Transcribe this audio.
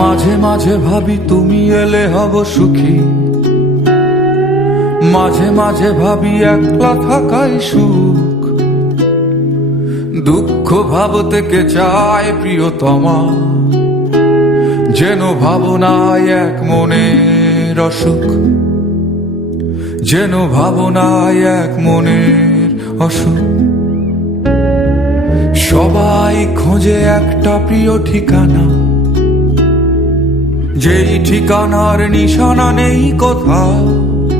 মাঝে মাঝে ভাবি তুমি এলে হব সুখী, মাঝে মাঝে ভাবি একলা থাকাই সুখ। দুঃখ ভাব থেকে চায় প্রিয়তমা, যেন ভাবনায় এক মনের অসুখ, যেন ভাবনায় এক মনের অসুখ। সবাই খোঁজে একটা প্রিয় ঠিকানা, যেই ঠিকানার নিশানা নেই কোথাও।